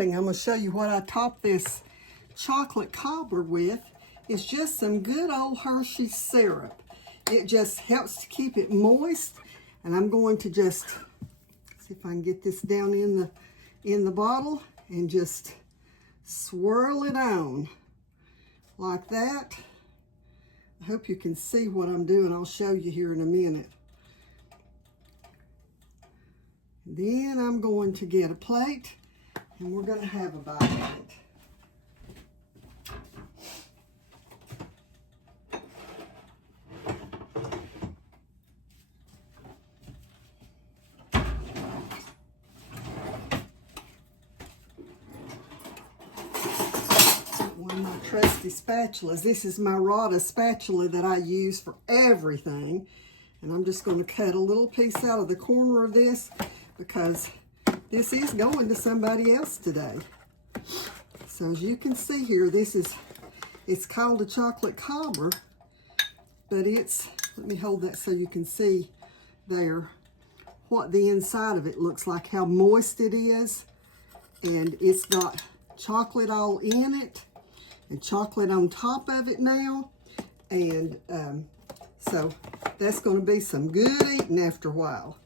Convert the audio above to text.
I'm going to show you what I top this chocolate cobbler with. It's just some good old Hershey's syrup. It just helps to keep it moist. And I'm going to just see if I can get this down in the bottle and just swirl it on like that. I hope you can see what I'm doing. I'll show you here in a minute. Then I'm going to get a plate and we're going to have a bite of it. One of my trusty spatulas. This is my Rada spatula that I use for everything. And I'm just going to cut a little piece out of the corner of this because this is going to somebody else today. So as you can see here, it's called a chocolate cobbler, but let me hold that so you can see there what the inside of it looks like, how moist it is. And it's got chocolate all in it and chocolate on top of it now. And so that's going to be some good eating after a while.